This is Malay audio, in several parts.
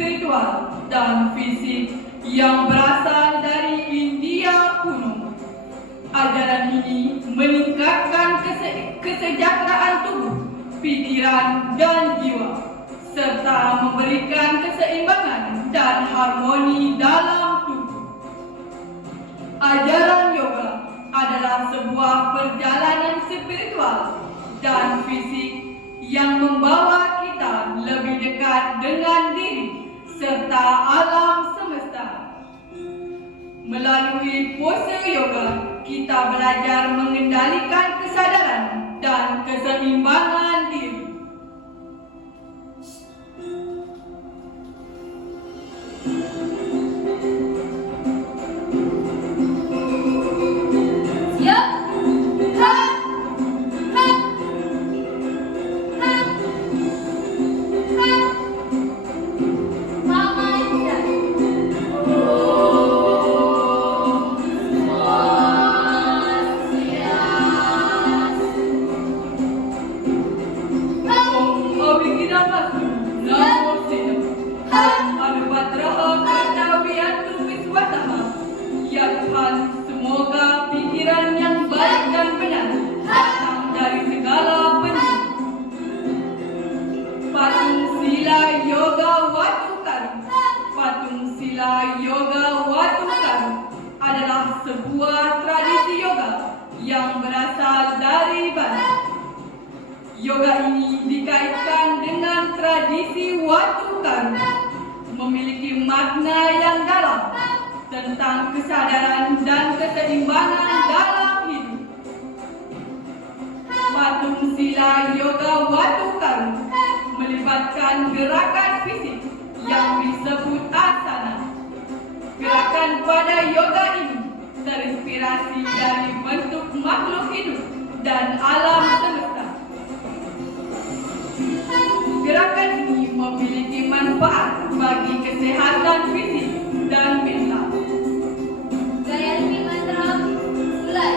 spiritual dan fisik yang berasal dari India kuno. Ajaran ini meningkatkan kesejahteraan tubuh, pikiran, dan jiwa, serta memberikan keseimbangan dan harmoni dalam tubuh. Ajaran yoga adalah sebuah perjalanan spiritual dan fisik yang membawa kita lebih dekat dengan diri serta alam semesta. Melalui pose yoga, kita belajar mengendalikan kesadaran dan keseimbangan diri. Semoga pikiran yang baik dan benar datang dari segala penjuru. Patung Sila Yoga Watu Karu. Patung Sila Yoga Watu Karu adalah sebuah tradisi yoga yang berasal dari Bali. Yoga ini dikaitkan dengan tradisi Watu Karu, memiliki makna yang dalam tentang kesadaran dan keseimbangan dalam hidup. Patung Sila Yoga Watu Karu melibatkan gerakan fisik yang disebut asana. Gerakan pada yoga ini terinspirasi dari bentuk makhluk hidup dan alam semesta. Gerakan ini memiliki manfaat bagi kesehatan fisik dan mental. Gayatri Mantra mulai.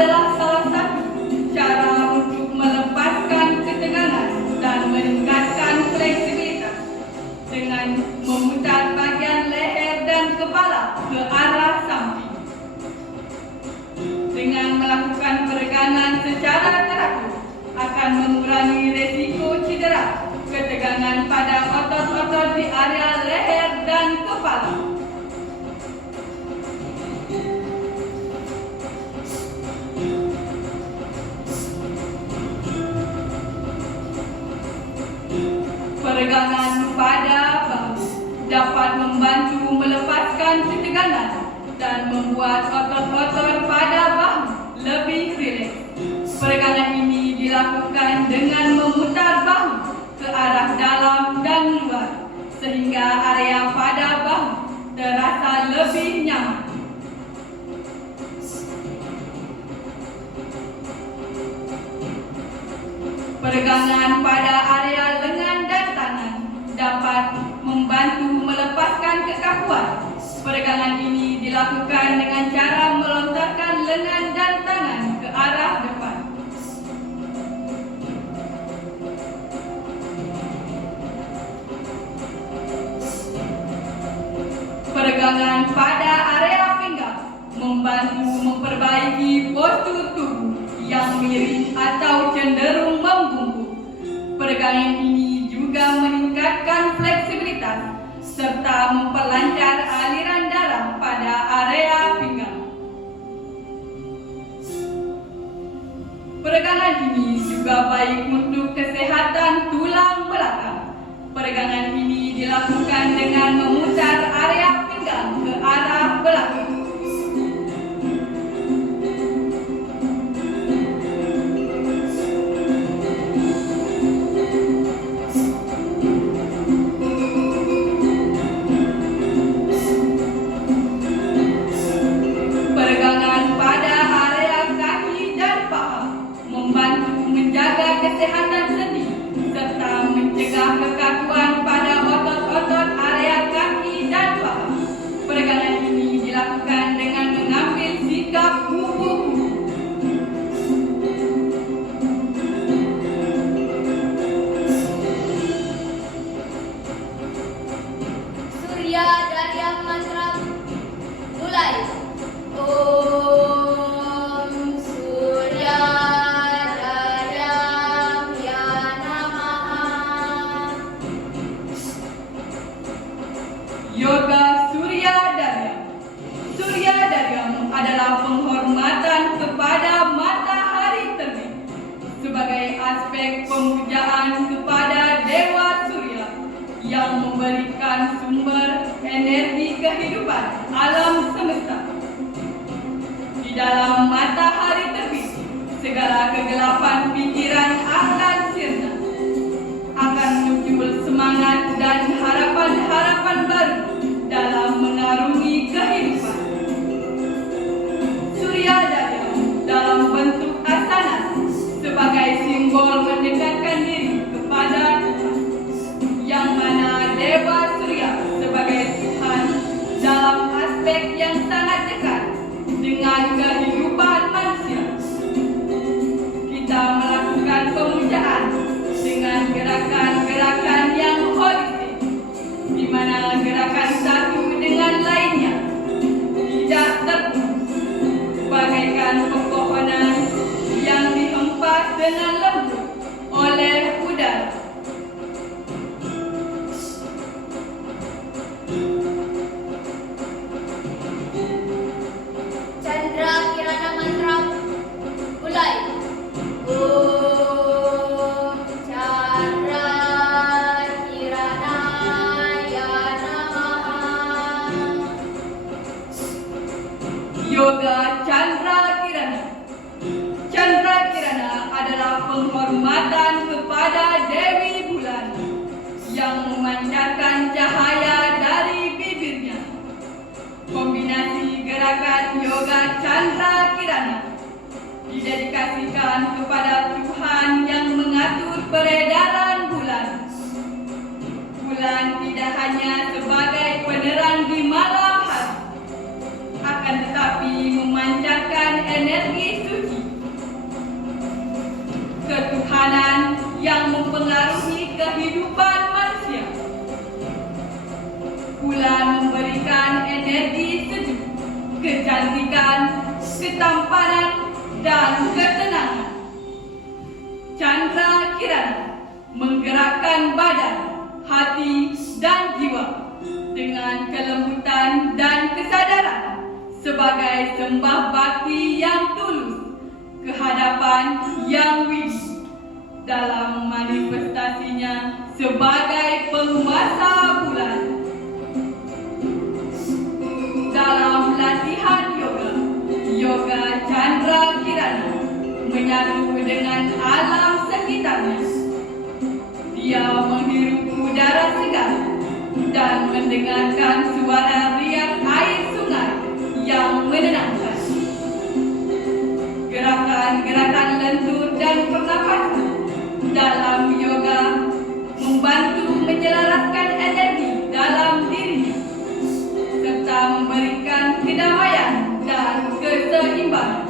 adalah salah satu cara untuk melepaskan ketegangan dan meningkatkan fleksibilitas dengan memutar bagian leher dan kepala ke arah samping. Dengan melakukan peregangan secara teratur akan mengurangi resiko cedera ketegangan pada otot-otot di area leher dan kepala. Peregangan pada bahu dapat membantu melepaskan ketegangan dan membuat otot-otot pada bahu lebih rileks. Peregangan ini dilakukan dengan memutar bahu ke arah dalam dan luar sehingga area pada bahu terasa lebih nyaman. Peregangan pada area lengan dan tangan dapat membantu melepaskan kekakuan. Peregangan ini dilakukan dengan cara melontarkan lengan dan tangan ke arah depan. Peregangan pada area pinggang membantu memperbaiki postur tubuh yang miring atau cenderung membungkuk. Peregangan ini juga meningkatkan fleksibilitas serta memperlancar aliran darah pada area pinggang. Peregangan ini juga baik untuk kesehatan tulang belakang. Peregangan ini dilakukan dengan memutar area pinggang ke arah belakang. Peregangan pada area kaki dan paha membantu menjaga kesehatan sendi serta mencegah kekakuan pada otot-otot area kaki dan paha. Peregangan ini dilakukan dengan mengambil sikap kupu-kupu. Surya Darya Mantra mulai. Om Surya Daryamya Namaha. Yoga Surya Daryam. Surya Daryam adalah penghormatan kepada matahari terbit sebagai aspek pemujaan kepada Dewa Surya yang memberikan sumber energi kehidupan alam semesta. Di dalam matahari terbit, segala kegelapan pikiran akan sirna. Akan muncul semangat dan harapan-harapan baru dalam mengarungi kehidupan. Surya Daryam dalam bentuk asana sebagai simbol mendekatkan diri kepada Tuhan, yang mana Dewa Surya sebagai Tuhan dalam aspek yang sangat dekat dengan kehidupan manusia. Kita melakukan pemujaan dengan gerakan-gerakan yang holistik, di mana gerakan satu dengan lainnya tidak terputus, bagaikan pepohonan yang dihempas dengan lembut oleh udara. Chandra Kirana Mantra mulai. Om Chandra Kirana Ya Namaha. Yoga Chandra Kirana. Chandra Kirana adalah penghormatan kepada Dewi Bulan yang memancarkan cahaya dari bibirnya. Kombinasi gerakan Yoga Chandra Kirana didedikasikan kepada Tuhan yang mengatur peredaran bulan. Bulan tidak hanya sebagai penerang di malam hari, akan tetapi memancarkan energi suci mempengaruhi kehidupan manusia. Pula memberikan energi sejuk, kecantikan, ketampanan, dan ketenangan. Chandra Kirana menggerakkan badan, hati, dan jiwa dengan kelembutan dan kesadaran sebagai sembah bakti yang tulus kehadapan Yang Widi dalam manifestasinya sebagai penguasa bulan. Dalam latihan yoga, yoga Chandra Kirana menyatu dengan alam sekitarnya. Dia menghirup udara segar dan mendengarkan suara riak air sungai yang menenangkan. Gerakan-gerakan lentur dan pernafasan dalam yoga membantu menyelaraskan energi dalam dirinya serta memberikan kedamaian dan keseimbangan.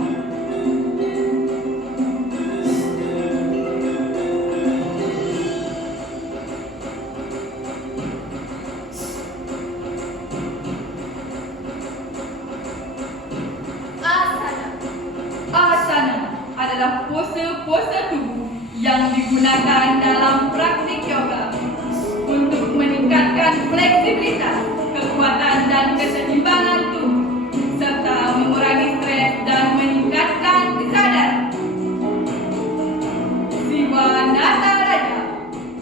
Asana adalah pose-pose tubuh yang digunakan dalam praktik yoga untuk meningkatkan fleksibilitas, kekuatan dan keseimbangan tubuh serta mengurangi stres dan meningkatkan kesadaran. Siwa Nataraja,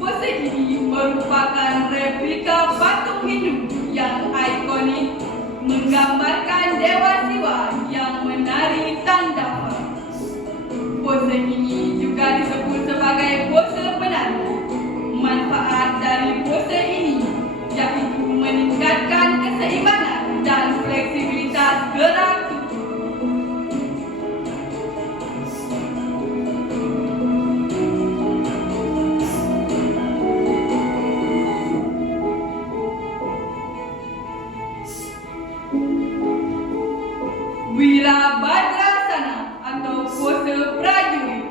pose ini merupakan replika patung Hindu yang ikonik menggambarkan Dewa Siwa yang menari tanda. Pose ini juga disebut sebagai pose penari. Manfaat dari pose ini yaitu meningkatkan keseimbangan dan fleksibilitas gerak tubuh. Wirabhadrasana atau pose prajurit.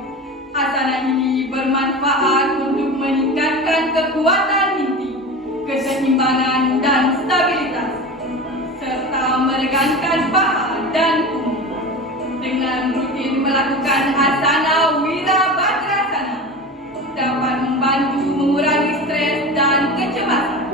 Asana ini bermanfaat untuk meningkatkan kekuatan inti, keseimbangan dan stabilitas, serta meregangkan paha dan punggung. Dengan rutin melakukan asana Wirabhadrasana dapat membantu mengurangi stres dan kecemasan.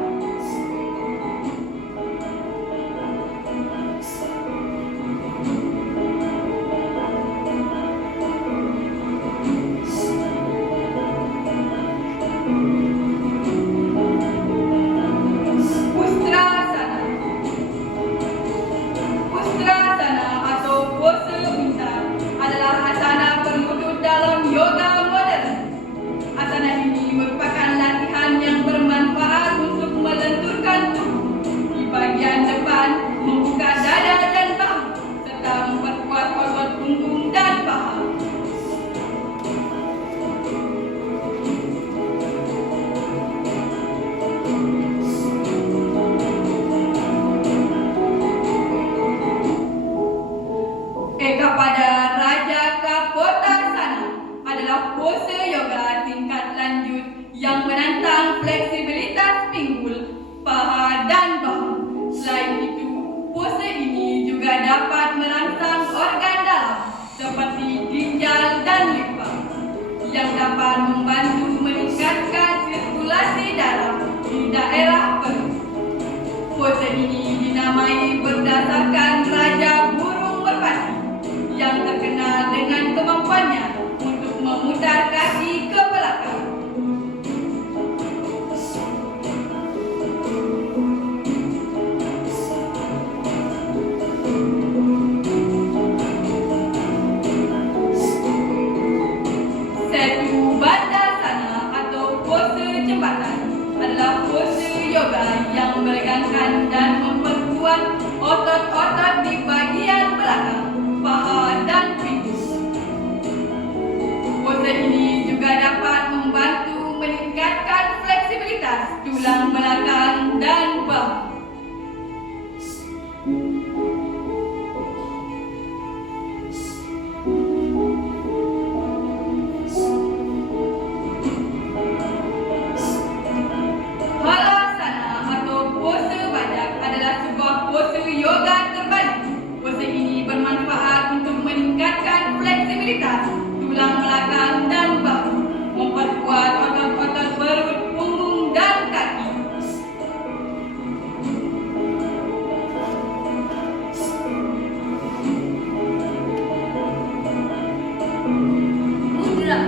Ustrasana atau pose unta adalah asana berlutut dalam yoga modern. Asana ini merupakan latihan yang bermanfaat untuk melenturkan tubuh di bagian depan, membuka dada dan bahu, serta memperkuat otot punggung dan paha. Ekapada Raja Kapotasana adalah pose yoga tingkat lanjut yang menantang fleksibilitas pinggul, paha, dan bahu. Selain itu, pose ini juga dapat merangsang organ dalam seperti ginjal dan limfa yang dapat membantu meningkatkan sirkulasi darah di daerah perut. Pose ini dinamai berdasarkan Raja Burung Merpati yang terkenal dengan kemampuannya untuk memutar kaki ke belakang. Setu Bandasana atau pose jembatan adalah pose yoga yang meregangkan dan memperkuat otot-otot di bagian belakang, paha, dan pinggul. Pose ini juga dapat membantu meningkatkan fleksibilitas tulang belakang dan bahu. tulang belakang dan bahu, memperkuat otot-otot perut, punggung, dan kaki. Mudra.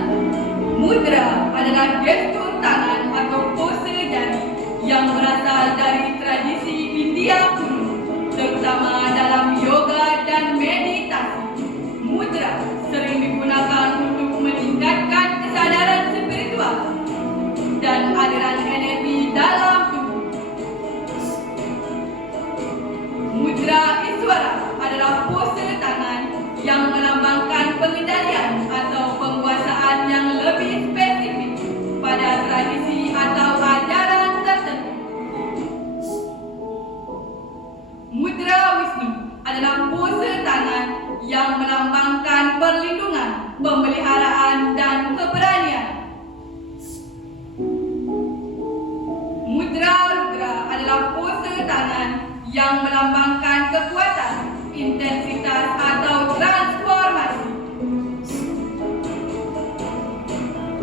Mudra adalah gestur tangan atau pose jari yang berasal dari tradisi India kuno, terutama dalam yoga dan meditasi. Mudra sering digunakan untuk meningkatkan kesadaran spiritual dan aliran energi dalam tubuh. Mudra Iswara adalah pose tangan yang melambangkan pengendalian atau penguasaan yang lebih spesifik pada tradisi atau ajaran tertentu. Mudra Wisnu adalah pose tangan yang melambangkan perlindungan, pemeliharaan, dan keberanian. Mudra Rudra adalah pose tangan yang melambangkan kekuatan, intensitas, atau transformasi.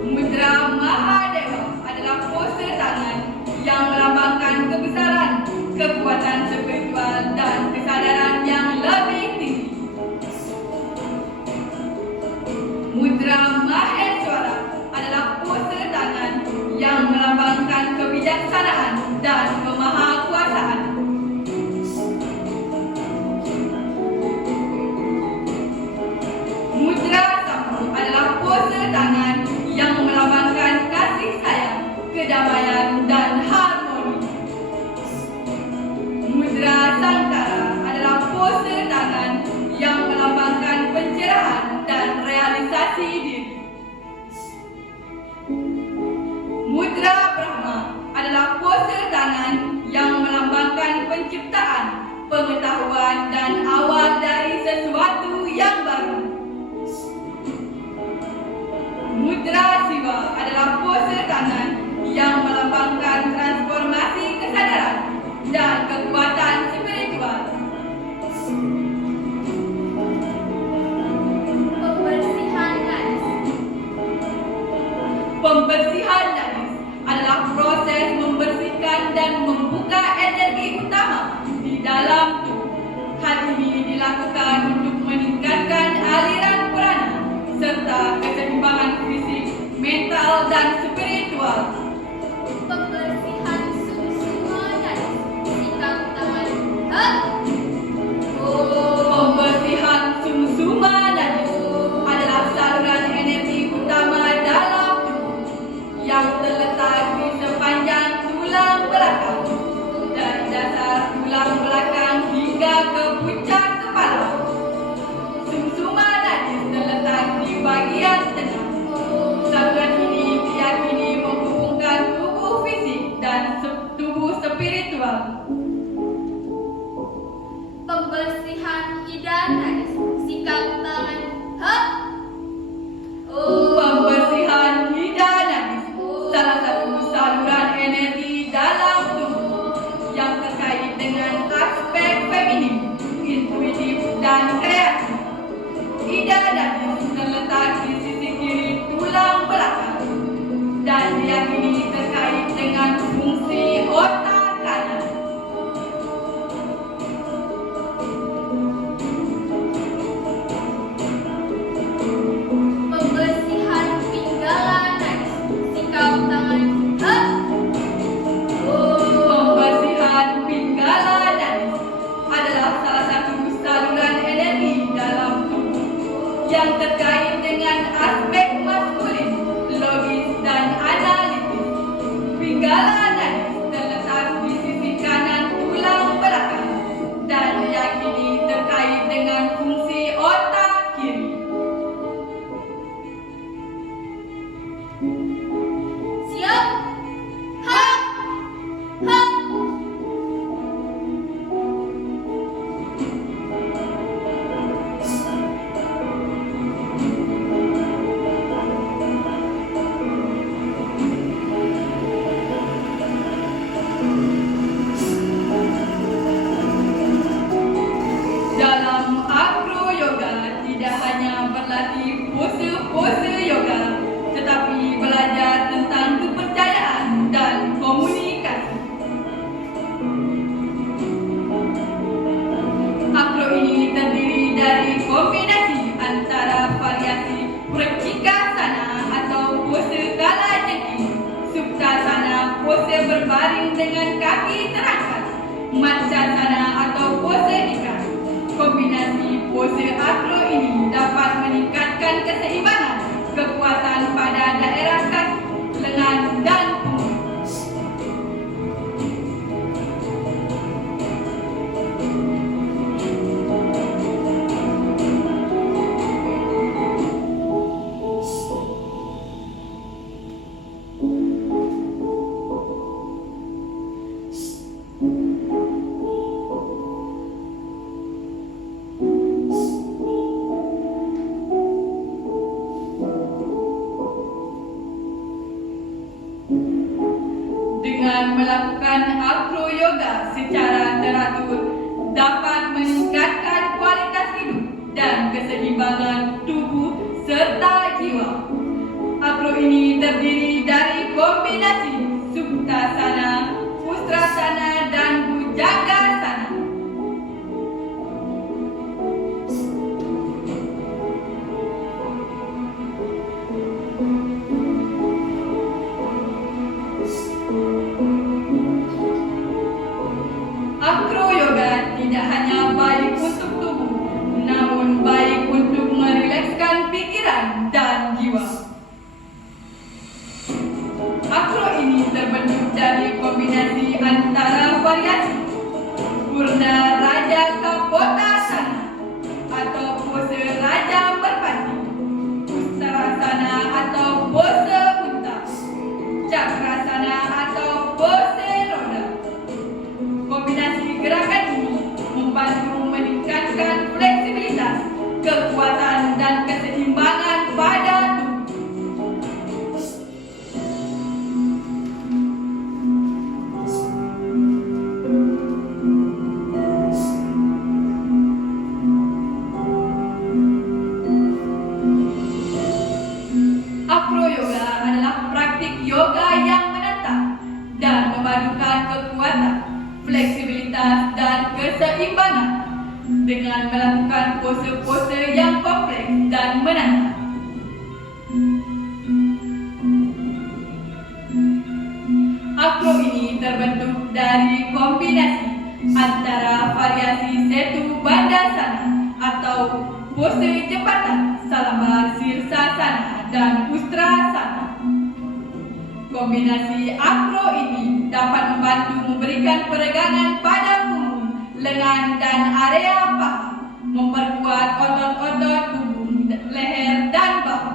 Mudra Mahadeva adalah pose tangan yang melambangkan kebesaran, kekuatan spiritual, dan kesadaran yang lebih tinggi. Mudra Maheswara adalah pose tangan yang melambangkan kebijaksanaan dan kemahakuasaan. Mudra Sapu adalah pose tangan yang melambangkan kasih sayang, kedamaian, dan harmoni. Mudra Sangkara adalah pose tangan yang melambangkan pencerahan dan realisasi diri. Mudra Brahma adalah pose tangan yang melambangkan penciptaan, pengetahuan, dan awal dari sesuatu yang baru. Mudra Siva adalah pose tangan yang melambangkan transformasi kesadaran dan kekuatan spiritual. Pembersihan najis. Pembersihan najis adalah proses membersihkan dan membuka energi utama di dalam tubuh. Hal ini dilakukan untuk meningkatkan aliran prana serta keseimbangan fisik, mental, dan spiritual. Pembersihan sumsuma najis. Sikap tangan. Hap. Pembersihan sumsuma najis adalah saluran energi utama dalam tubuh dengan melakukan acroyoga secara teratur dapat meningkatkan kualitas hidup dan keseimbangan tubuh serta jiwa. Acro ini terdiri dari kombinasi Suptasana, Ustrasana, dan Bhujangasana. Acroyoga tidak hanya baik untuk tubuh, namun baik untuk merilekskan pikiran dan jiwa. Acro ini terbentuk dari kombinasi antara variasi Purna Raja Kapotasana atau pose Raja Merpati, Ustrasana atau pose unta, Cakrasana atau pose roda. Kombinasi gerakan ini membantu meningkatkan fleksibilitas, kekuatan, dan keseimbangan pada tubuh. Acroyoga adalah praktik yoga yang menantang dan memadukan kekuatan, fleksibilitas, dan keseimbangan dengan melakukan pose-pose yang kompleks dan menantang. Acro ini terbentuk dari kombinasi antara variasi Setu Bandhasana atau pose jembatan Salama Sirsasana dan Ustrasana. Kombinasi acro ini dapat membantu memberikan peregangan pada punggung, lengan, dan area paha, memperkuat otot-otot tubuh, leher, dan bahu.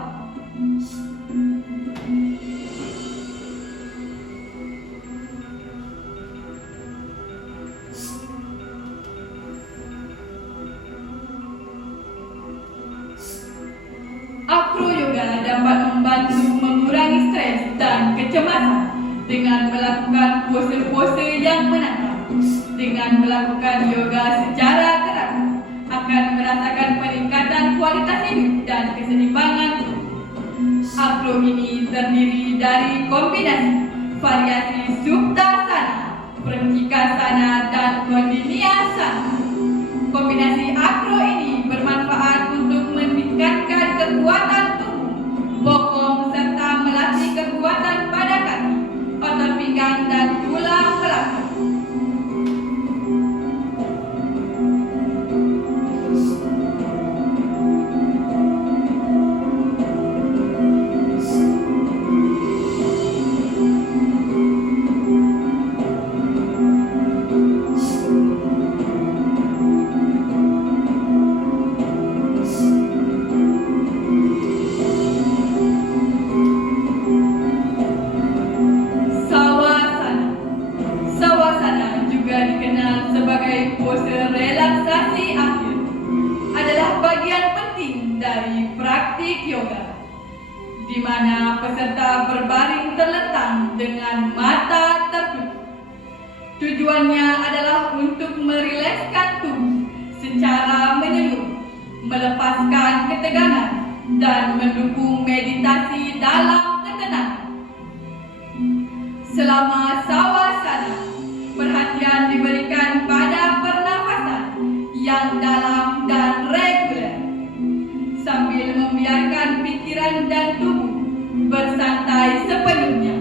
Acroyoga dapat membantu mengurangi stres dan kecemasan dengan melakukan pose-pose yang menantang. Dengan melakukan yoga secara teratur, akan merasakan peningkatan kualitas hidup dan keseimbangan tubuh. Acro ini terdiri dari kombinasi variasi Suptasana, Pratyekasana, dan Kondiniasana. Kombinasi acro ini bermanfaat untuk meningkatkan kekuatan tubuh, bokong, serta melatih kekuatan pada kaki, otot pinggang, dan tulang belakang. Pose relaksasi akhir adalah bagian penting dari praktik yoga, di mana peserta berbaring terlentang dengan mata tertutup. Tujuannya adalah untuk merilekskan tubuh secara menyeluruh, melepaskan ketegangan, dan mendukung meditasi dalam ketenangan. Selama sawasana, perhatian diberikan pada pernafasan yang dalam dan reguler, sambil membiarkan pikiran dan tubuh bersantai sepenuhnya.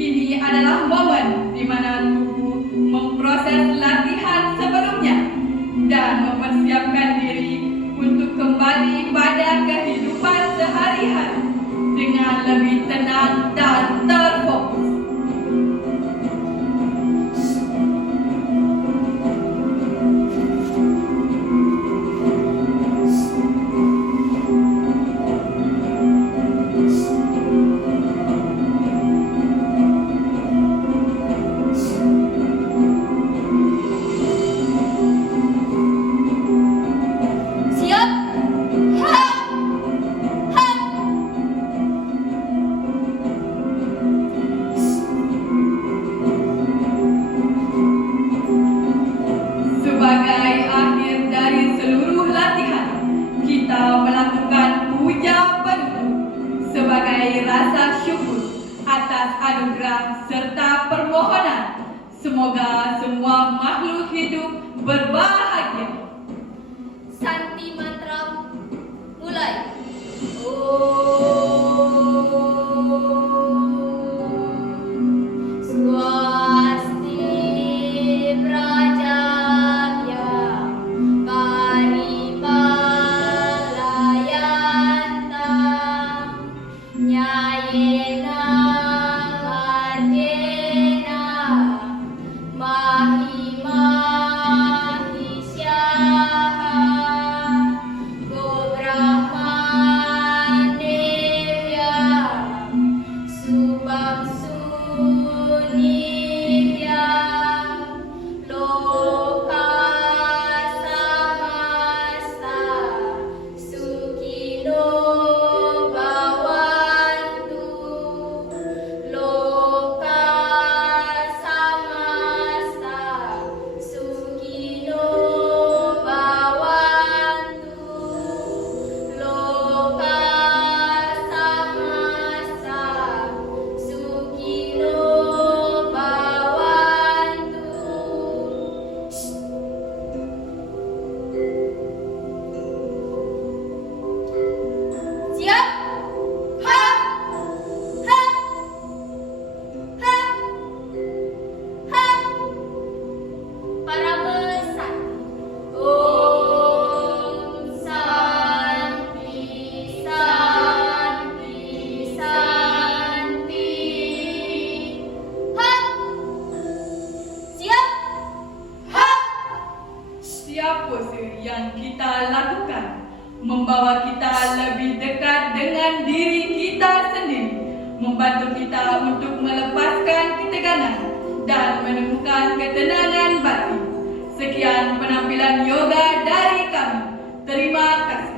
Ini adalah momen di mana tubuh memproses latihan sebelumnya dan mempersiapkan diri untuk kembali pada kehidupan sehari-hari dengan lebih tenang dan terfokus. sebagai rasa syukur atas anugerah serta permohonan. Semoga semua makhluk hidup berbahagia. Santi mantra mulai. Swasti prajabhya paripalayanta nyayena margena mahimahisyaha go brahmanevya subang sunivya loka samasta sukino bhavantu loka samasta sukino bhavantu loka samasta sukino bhavantu. Siap? Ha! Ha! Ha! Ha! Para besan. Om Santi Santi Santi. Ha! Siap? Ha! Setiap pose yang kita lakukan membawa kita lebih dekat dengan diri kita sendiri, membantu kita untuk melepaskan ketegangan dan menemukan ketenangan batin. Sekian penampilan yoga dari kami. Terima kasih.